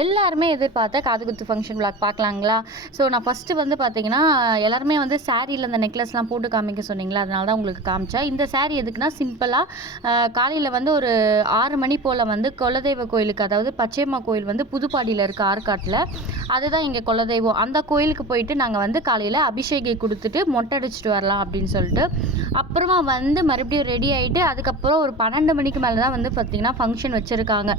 எல்லாருமே எதிர்பார்த்த காதுகுத்து ஃபங்க்ஷன் vlog பார்க்கலாங்களா? ஸோ நான் ஃபஸ்ட்டு வந்து பார்த்தீங்கன்னா எல்லாருமே வந்து சாரியில் அந்த நெக்லஸ்லாம் போட்டு காமிக்க சொன்னீங்களா? அதனால தான் உங்களுக்கு காமிச்சேன். இந்த saree எதுக்குன்னா சிம்பிளாக காலையில் வந்து ஒரு ஆறு மணி போல் வந்து குலதெய்வ கோயிலுக்கு அதாவது பச்சையம்மா கோயில் வந்து புதுப்பாடியில் இருக்க ஆற்காட்டில் அதுதான் இங்கே குலதெய்வம். அந்த கோயிலுக்கு போயிட்டு நாங்கள் வந்து காலையில் அபிஷேகை கொடுத்துட்டு மொட்டை அடிச்சுட்டு வரலாம் அப்படின்னு சொல்லிட்டு அப்புறமா வந்து மறுபடியும் ரெடி ஆகிட்டு அதுக்கப்புறம் ஒரு பன்னெண்டு மணிக்கு மேலே தான் வந்து பார்த்திங்கன்னா ஃபங்க்ஷன் வச்சுருக்காங்க.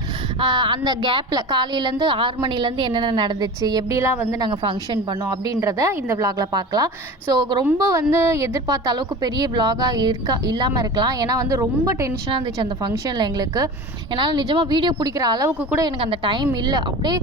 அந்த கேப்பில் காலையிலேருந்து ஆறு மணிலேருந்து என்னென்ன நடந்துச்சு எப்படிலாம் வந்து நாங்கள் ஃபங்க்ஷன் பண்ணோம் அப்படின்றத இந்த விலாகில் பார்க்கலாம். ஸோ ரொம்ப வந்து எதிர்பார்த்த அளவுக்கு பெரிய விலாகாக இருக்கா இல்லாமல் இருக்கலாம். ஏன்னா வந்து ரொம்ப டென்ஷனாக இருந்துச்சு அந்த ஃபங்க்ஷனில் எங்களுக்கு. என்னால் நிஜமாக வீடியோ பிடிக்கிற அளவுக்கு கூட எனக்கு அந்த டைம் இல்லை. அப்படியே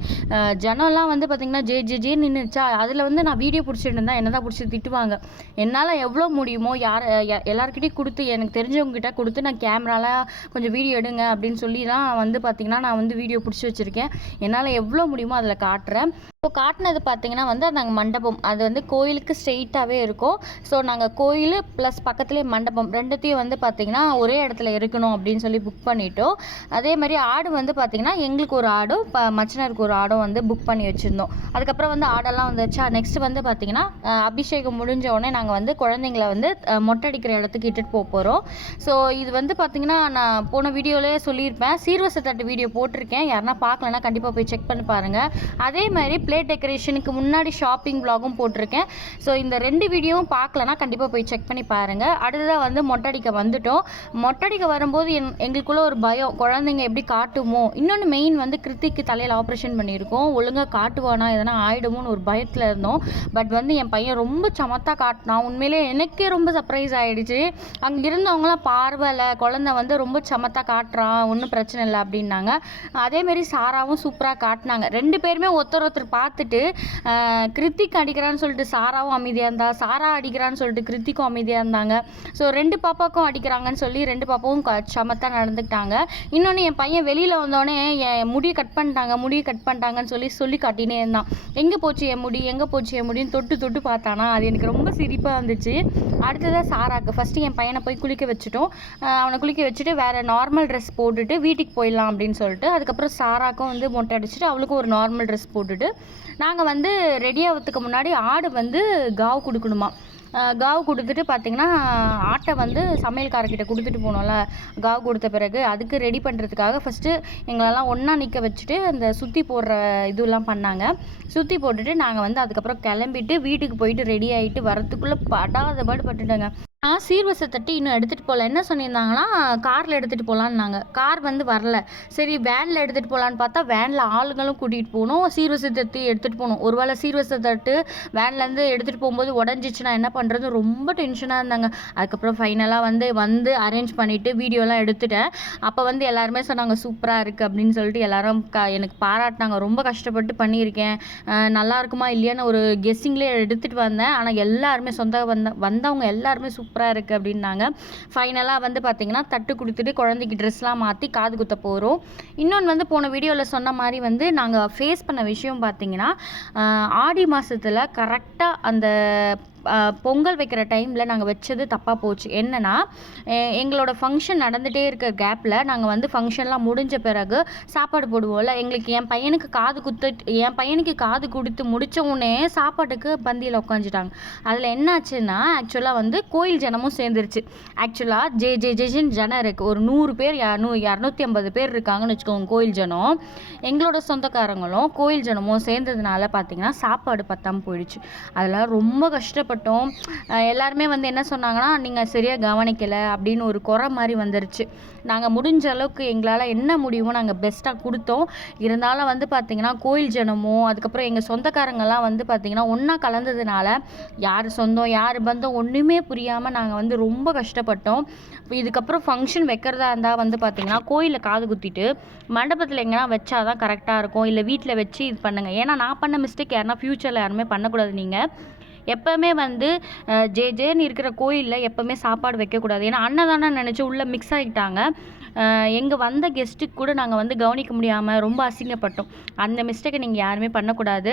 ஜனம்லாம் வந்து பார்த்திங்கன்னா ஜே ஜே ஜே நின்றுச்சா அதில் வந்து நான் வீடியோ பிடிச்சிட்டு இருந்தால் என்ன தான் பிடிச்சி திட்டுவாங்க. என்னால் எவ்வளோ முடியுமோ யார் யா- கொடுத்து எனக்கு தெரிஞ்சவங்ககிட்ட கொடுத்து நான் கேமராலாம் கொஞ்சம் வீடியோ எடுங்க அப்படின்னு சொல்லி தான் வந்து பார்த்திங்கன்னா நான் வந்து வீடியோ பிடிச்சி வச்சுருக்கேன். என்னால் எவ்வளோ முடியுமோ அதில் காட்டுறேன். இப்போ காட்டினது பார்த்தீங்கன்னா வந்து நாங்கள் மண்டபம். அது வந்து கோயிலுக்கு ஸ்ட்ரெயிட்டாகவே இருக்கும். ஸோ நாங்கள் கோயில் ப்ளஸ் பக்கத்துலேயே மண்டபம் ரெண்டுத்தையும் வந்து பார்த்திங்கன்னா ஒரே இடத்துல இருக்கணும் அப்படின்னு சொல்லி புக் பண்ணிட்டோம். அதே மாதிரி ஆடு வந்து பார்த்திங்கன்னா எங்களுக்கு ஒரு ஆடும் இப்போ மச்சினருக்கு ஒரு ஆடும் வந்து புக் பண்ணி வச்சுருந்தோம். அதுக்கப்புறம் வந்து ஆடெல்லாம் வந்துச்சா நெக்ஸ்ட் வந்து பார்த்திங்கன்னா அபிஷேகம் முடிஞ்ச உடனே நாங்கள் வந்து குழந்தைங்கள வந்து மொட்டை அடிக்கிற இடத்துக்கு இட்டுட்டு போக போகிறோம் ஸோ இது வந்து பார்த்திங்கன்னா நான் போன வீடியோலேயே சொல்லியிருப்பேன். சீர்வரிசை தட்டு வீடியோ போட்டிருக்கேன். யாருன்னா பார்க்கலன்னா கண்டிப்பாக போய் செக் பண்ணி பாருங்கள் அதே மாதிரி பிளேட் டெக்கரேஷனுக்கு முன்னாடி ஷாப்பிங் ப்ளாகும் போட்டிருக்கேன். ஸோ இந்த ரெண்டு வீடியோவும் பார்க்கலன்னா கண்டிப்பாக போய் செக் பண்ணி பாருங்கள் அடுத்ததாக வந்து மொட்டடிக்க வந்துட்டோம். மொட்டடிக்க வரும்போது என் எங்களுக்குள்ளே ஒரு பயம். குழந்தைங்க எப்படி காட்டுமோ? இன்னொன்று மெயின் வந்து கிருத்திக்கு தலையில் ஆப்ரேஷன் பண்ணியிருக்கோம். ஒழுங்காக காட்டுவானா எதனா ஆகிடுமோன்னு ஒரு பயத்தில் இருந்தோம். பட் வந்து என் பையன் ரொம்ப சமத்தாக காட்டினான் உண்மையிலே எனக்கே ரொம்ப சர்ப்ரைஸ் ஆகிடுச்சு அங்கே இருந்தவங்களாம் பார்வையில் குழந்தை வந்து ரொம்ப சமத்தாக காட்டுறான் ஒன்றும் பிரச்சனை இல்லை அப்படின்னாங்க. அதேமாரி சாராவும் சூப்பராக காட்டினாங்க. ரெண்டு பேருமே ஒருத்தர் ஒருத்தர் பார்த்துட்டு கிருத்திக் அடிக்கிறான்னு சொல்லிட்டு சாராவும் அமைதியாக இருந்தா சாரா அடிக்கிறான்னு சொல்லிட்டு கிருத்திக்கும் அமைதியாக இருந்தாங்க. ஸோ ரெண்டு பாப்பாக்கும் அடிக்கிறாங்கன்னு சொல்லி ரெண்டு பாப்பாவும் க சமத்தாக நடந்துக்கிட்டாங்க. இன்னொன்று என் பையன் வெளியில் வந்தோடனே என் முடியை கட் பண்ணிட்டாங்க முடியை கட் பண்ணிட்டாங்கன்னு சொல்லி சொல்லி காட்டினே இருந்தான். எங்கே போச்சு என் முடி? எங்கே போச்சு என் முடின்னு தொட்டு தொட்டு பார்த்தானா? அது எனக்கு ரொம்ப சிரிப்பாக இருந்துச்சு. அடுத்ததாக சாராக்கு. ஃபஸ்ட்டு என் பையனை போய் குளிக்க வச்சுட்டோம். அவனை குளிக்க வச்சுட்டு வேறு நார்மல் ட்ரெஸ் போட்டுட்டு வீட்டுக்கு போயிடலாம் அப்படின்னு சொல்லிட்டு அதுக்கப்புறம் சாராக்கும் வந்து மொட்டை வச்சுட்டு அவளுக்கும் ஒரு நார்மல் ட்ரெஸ் போட்டுட்டு நாங்கள் வந்து ரெடி ஆகிறதுக்கு முன்னாடி ஆடு வந்து காவ் கொடுக்கணுமா? காவ் கொடுத்துட்டு பார்த்தீங்கன்னா ஆட்டை வந்து சமையல்காரர்கிட்ட கொடுத்துட்டு போனோம்ல காவ் கொடுத்த பிறகு அதுக்கு ரெடி பண்ணுறதுக்காக ஃபஸ்ட்டு எங்களெல்லாம் ஒன்றா நிற்க வச்சுட்டு அந்த சுற்றி போடுற இதுலாம் பண்ணாங்க. சுற்றி போட்டுட்டு நாங்கள் வந்து அதுக்கப்புறம் கிளம்பிட்டு வீட்டுக்கு போயிட்டு ரெடி ஆகிட்டு வரத்துக்குள்ளே படாத பாடு பட்டுட்டோங்க. நான் சீர்வரிசை தட்டி இன்னும் எடுத்துகிட்டு போகல. என்ன சொல்லியிருந்தாங்கன்னா காரில் எடுத்துகிட்டு போகலான்னாங்க கார் வந்து வரல. சரி வேனில் எடுத்துகிட்டு போகலான்னு பார்த்தா வேனில் ஆளுங்களும் கூட்டிகிட்டு போகணும். சீர்வரிசை தட்டி எடுத்துகிட்டு போகணும். ஒருவேளை சீர்வரிசை தட்டு வேன்லேருந்து எடுத்துகிட்டு போகும்போது உடஞ்சிச்சுன்னா என்ன பண்ணுறது ரொம்ப டென்ஷனாக இருந்தாங்க. அதுக்கப்புறம் ஃபைனலாக வந்து வந்து அரேஞ்ச் பண்ணிவிட்டு வீடியோலாம் எடுத்துட்டேன். அப்போ வந்து எல்லாருமே சொன்னாங்க சூப்பராக இருக்குது அப்படின்னு சொல்லிட்டு எல்லாரும் க எனக்கு பாராட்டினாங்க. ரொம்ப கஷ்டப்பட்டு பண்ணியிருக்கேன். நல்லா இருக்குமா இல்லையான்னு ஒரு கெஸ்ஸிங்லேயே எடுத்துகிட்டு வந்தேன். ஆனால் எல்லாருமே சொந்த வந்த வந்தவங்க எல்லாருமே சூப்பராக இருக்குது அப்படின்னாங்க. ஃபைனலாக வந்து பார்த்திங்கன்னா தட்டு கொடுத்துட்டு குழந்தைக்கு ட்ரெஸ்லாம் மாற்றி காது குத்த போகிறோம் இன்னொன்று வந்து போன வீடியோவில் சொன்ன மாதிரி வந்து நாங்கள் ஃபேஸ் பண்ண விஷயம் பார்த்தீங்கன்னா ஆடி மாதத்தில் கரெக்டாக அந்த பொங்கல் வைக்கிற டைமில் நாங்கள் வச்சது தப்பாக போச்சு. என்னென்னா எங்களோட ஃபங்க்ஷன் நடந்துகிட்டே இருக்க கேப்பில் நாங்கள் வந்து ஃபங்க்ஷன்லாம் முடிஞ்ச பிறகு சாப்பாடு போடுவோம்ல. எங்களுக்கு என் பையனுக்கு காது குத்து என் பையனுக்கு காது கொடுத்து முடித்த உடனே சாப்பாட்டுக்கு பந்தியில் உட்காந்துட்டாங்க அதில் என்னாச்சுன்னா ஆக்சுவலாக வந்து கோயில் ஜனமும் சேர்ந்துருச்சு. ஆக்சுவலாக ஜே ஜே ஜெஜின் ஜனம் இருக்குது ஒரு நூறு பேர் இரநூ இரநூத்தி ஐம்பது பேர் இருக்காங்கன்னு வச்சுக்கோங்க கோயில் ஜனம். எங்களோட சொந்தக்காரங்களும் கோயில் ஜனமும் சேர்ந்ததுனால பார்த்தீங்கன்னா சாப்பாடு பத்தாமல் போயிடுச்சு. அதெல்லாம் ரொம்ப கஷ்டப்பட்டோம். எல்லாருமே வந்து என்ன சொன்னாங்கன்னா நீங்கள் சரியாக கவனிக்கலை அப்படின்னு ஒரு குறை மாதிரி வந்துருச்சு. நாங்கள் முடிஞ்ச அளவுக்கு எங்களால் என்ன முடியுமோ நாங்கள் பெஸ்ட்டாக கொடுத்தோம். இருந்தாலும் வந்து பார்த்திங்கன்னா கோயில் ஜனமும் அதுக்கப்புறம் எங்கள் சொந்தக்காரங்கெல்லாம் வந்து பார்த்திங்கன்னா ஒன்றா கலந்ததுனால யார் சொந்தம் யார் பந்தம் ஒன்றுமே புரியாமல் நாங்கள் வந்து ரொம்ப கஷ்டப்பட்டோம். இதுக்கப்புறம் ஃபங்க்ஷன் வைக்கிறதா இருந்தால் வந்து பார்த்திங்கன்னா கோயிலில் காது குத்திட்டு மண்டபத்தில் எங்கன்னா வச்சாதான் கரெக்டாக இருக்கும். இல்லை வீட்டில் வச்சு இது பண்ணுங்கள் ஏன்னா நான் பண்ண மிஸ்டேக் யாருன்னா ஃப்யூச்சரில் யாருமே பண்ணக்கூடாது நீங்கள் எப்போவுமே வந்து ஜே ஜேன்னு இருக்கிற கோயிலில் எப்போவுமே சாப்பாடு வைக்கக்கூடாது. ஏன்னா அன்னதானம் நினச்சி உள்ளே மிக்ஸ் ஆகிட்டாங்க எங்கள் வந்த கெஸ்ட்டுக்கு கூட நாங்கள் வந்து கவனிக்க முடியாமல் ரொம்ப அசிங்கப்பட்டோம். அந்த மிஸ்டேக்கை நீங்கள் யாருமே பண்ணக்கூடாது.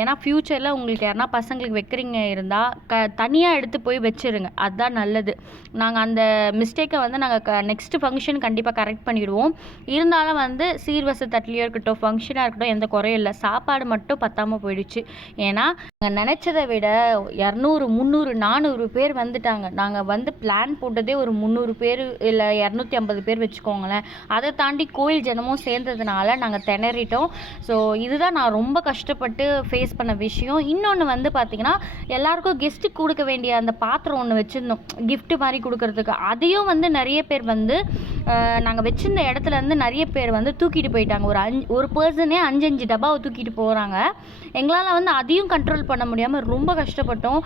ஏன்னா ஃப்யூச்சரில் உங்களுக்கு யாருனா பசங்களுக்கு வைக்கிறீங்க இருந்தால் க தனியாக எடுத்து போய் வச்சிருங்க. அதுதான் நல்லது. நாங்கள் அந்த மிஸ்டேக்கை வந்து நாங்கள் க நெக்ஸ்ட் ஃபங்க்ஷன் கண்டிப்பாக கரெக்ட் பண்ணிவிடுவோம் இருந்தாலும் வந்து சீர்வரிசை தட்டிலையோ இருக்கட்டும் ஃபங்க்ஷனாக இருக்கட்டும் எந்த குறையும் இல்லை. சாப்பாடு மட்டும் பத்தாமல் போயிடுச்சு. ஏன்னா நாங்கள் நினச்சதை விட இரநூறு முந்நூறு நானூறு பேர் வந்துட்டாங்க. நாங்கள் வந்து பிளான் போட்டதே ஒரு முந்நூறு பேர் இல்லை இரநூத்தி ஐம்பது பேர் வச்சுக்கோங்களேன். அதை தாண்டி கோயில் ஜனமும் சேர்ந்ததுனால நாங்கள் திணறிட்டோம். ஸோ இதுதான் நான் ரொம்ப கஷ்டப்பட்டு ஃபேஸ் பண்ண விஷயம். இன்னொன்று வந்து பார்த்திங்கன்னா எல்லாருக்கும் கெஸ்ட்டுக்கு கொடுக்க வேண்டிய அந்த பாத்திரம் ஒன்று வச்சுருந்தோம். கிஃப்ட்டு மாதிரி கொடுக்கறதுக்கு. அதையும் வந்து நிறைய பேர் வந்து நாங்கள் வச்சுருந்த இடத்துலேருந்து நிறைய பேர் வந்து தூக்கிட்டு போயிட்டாங்க. ஒரு அஞ்சு ஒரு பர்சனே அஞ்சு அஞ்சு டப்பாவை தூக்கிட்டு போகிறாங்க எங்களால் வந்து அதையும் கண்ட்ரோல் பண்ண முடியாமல் ரொம்ப கஷ்டப்பட்டோம்.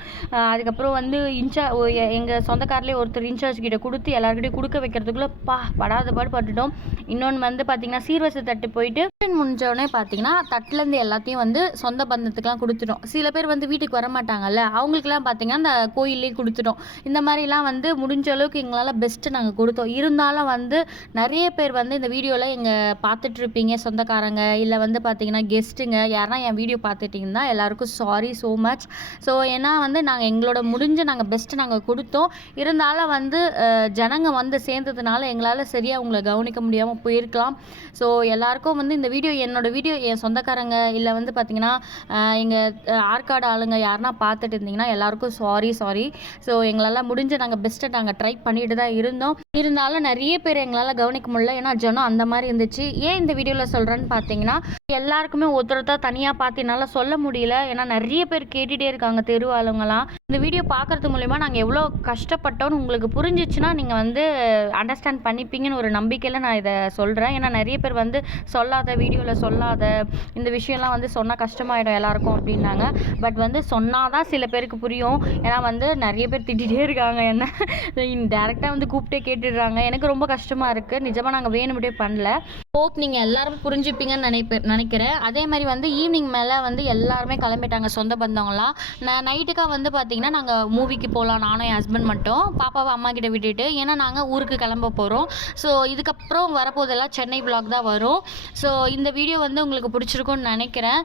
அதுக்கப்புறம் வந்து இன்சார்ஜ் எங்கள் சொந்தக்காரர்லேயே ஒருத்தர் இன்சார்ஜ் கிட்ட கொடுத்து எல்லாருக்கிட்டையும் கொடுக்க வைக்கிறதுக்குள்ளே பா படாத பாடு பட்டுட்டோம். இன்னொன்று வந்து பார்த்திங்கன்னா சீர்வரிசை தட்டு போயிட்டு முடிஞ்சோடனே பார்த்தீங்கன்னா தட்டிலேருந்து எல்லாத்தையும் வந்து சொந்த பந்தத்துக்குலாம் கொடுத்துட்டோம். சில பேர் வந்து வீட்டுக்கு வர மாட்டாங்கல்ல அவங்களுக்குலாம் பார்த்தீங்கன்னா அந்த கோயிலே கொடுத்துட்டோம். இந்த மாதிரிலாம் வந்து முடிஞ்ச அளவுக்கு எங்களால் பெஸ்ட்டு நாங்கள் கொடுத்தோம். இருந்தாலும் வந்து நிறைய பேர் வந்து இந்த வீடியோவில் எங்கள் பார்த்துட்ருப்பீங்க சொந்தக்காரங்க இல்லை வந்து பார்த்தீங்கன்னா கெஸ்ட்டுங்க யாருன்னா என் வீடியோ பார்த்துட்டிங்கன்னா எல்லாருக்கும் சாரி ஸோ மச் ஸோ ஏன்னா வந்து நாங்கள் எங்களோட முடிஞ்ச நாங்கள் பெஸ்ட்டு நாங்கள் கொடுத்தோம். இருந்தாலும் வந்து ஜனங்க வந்து சேர்ந்ததுனால எங்களால் சரியாக உங்களை கவனிக்க முடியாமல் போயிருக்கலாம். ஸோ எல்லாருக்கும் வந்து இந்த வீடியோ என்னோட வீடியோ என் சொந்தக்காரங்க இல்லை வந்து பார்த்தீங்கன்னா எங்கள் ஆற்காடு ஆளுங்க யாருன்னா பார்த்துட்டு இருந்தீங்கன்னா எல்லாருக்கும் சாரி சாரி ஸோ எங்களால் முடிஞ்ச நாங்கள் பெஸ்ட்டை நாங்கள் ட்ரை பண்ணிட்டு தான் இருந்தோம். இருந்தாலும் நிறைய பேர் எங்களால் கவனிக்க முடியல. ஏன்னா ஜனம் அந்த மாதிரி இருந்துச்சு. ஏன் இந்த வீடியோவில் சொல்கிறேன்னு பார்த்தீங்கன்னா எல்லாருக்குமே ஒருத்தர் தனியாக பார்த்து என்னால் சொல்ல முடியல. ஏன்னா நிறைய பேர் கேட்டுகிட்டே இருக்காங்க தெரு இந்த வீடியோ பார்க்குறது மூலிமா நாங்கள் எவ்வளோ கஷ்டப்பட்டோம்னு உங்களுக்கு புரிஞ்சிச்சுன்னா நீங்கள் வந்து அண்டர்ஸ்டாண்ட் பண்ணிப்பீங்கன்னு ஒரு நம்பிக்கையில் நான் இதை சொல்கிறேன் ஏன்னா நிறைய பேர் வந்து சொல்லாத வீடியோவில் சொல்லாத இந்த விஷயம்லாம் வந்து சொன்னால் கஷ்டமாயிடும் எல்லாருக்கும் அப்படின்னாங்க. பட் வந்து சொன்னால் தான் சில பேருக்கு புரியும். ஏன்னா வந்து நிறைய பேர் திட்டிகிட்டே இருக்காங்க. என்ன? டேரெக்டாக வந்து கூப்பிட்டே கேட்டுடுறாங்க. எனக்கு ரொம்ப கஷ்டமாக இருக்குது நிஜமாக நாங்கள் வேணும்டே பண்ணல. ஹோப் நீங்கள் எல்லாரும் புரிஞ்சுப்பீங்கன்னு நினைப்பேன் நினைக்கிறேன். அதே மாதிரி வந்து ஈவினிங் மேலே வந்து எல்லாருமே கிளம்பிட்டாங்க சொந்த பந்தவங்களாம் நான் நைட்டுக்காக வந்து பார்த்தீங்கன்னா நாங்கள் மூவிக்கு போகலாம் நானும் என் ஹஸ்பண்ட் மட்டும். பாப்பாவை அம்மா கிட்ட விட்டுட்டு ஏன்னா நாங்கள் ஊருக்கு கிளம்ப போகிறோம் ஸோ இதுக்கப்புறம் வரப்போதெல்லாம் சென்னை பிளாக் தான் வரும். ஸோ இந்த வீடியோ வந்து உங்களுக்கு பிடிச்சிருக்கும்னு நினைக்கிறேன்.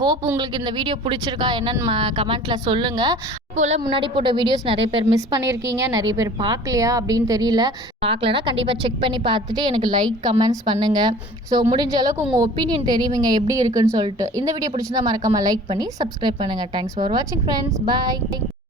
ஹோப் உங்களுக்கு இந்த வீடியோ பிடிச்சிருக்கா என்னன்னு கமெண்ட்டில் சொல்லுங்கள் போல் முன்னாடி போட்ட வீடியோஸ் நிறைய பேர் மிஸ் பண்ணியிருக்கீங்க நிறைய பேர் பார்க்கலையா அப்படின்னு தெரியல. பார்க்கலனா கண்டிப்பாக செக் பண்ணி பார்த்துட்டு எனக்கு லைக் கமெண்ட்ஸ் பண்ணுங்கள் ஸோ முடிஞ்ச அளவுக்கு உங்கள் ஒப்பீனியன் தெரிவிங்க எப்படி இருக்குன்னு சொல்லிட்டு. இந்த வீடியோ பிடிச்சிருந்தா மறக்காமல் லைக் பண்ணி சப்ஸ்கிரைப் பண்ணுங்கள் தேங்க்ஸ் ஃபார் வாட்சிங் ஃப்ரெண்ட்ஸ் பாய் bye.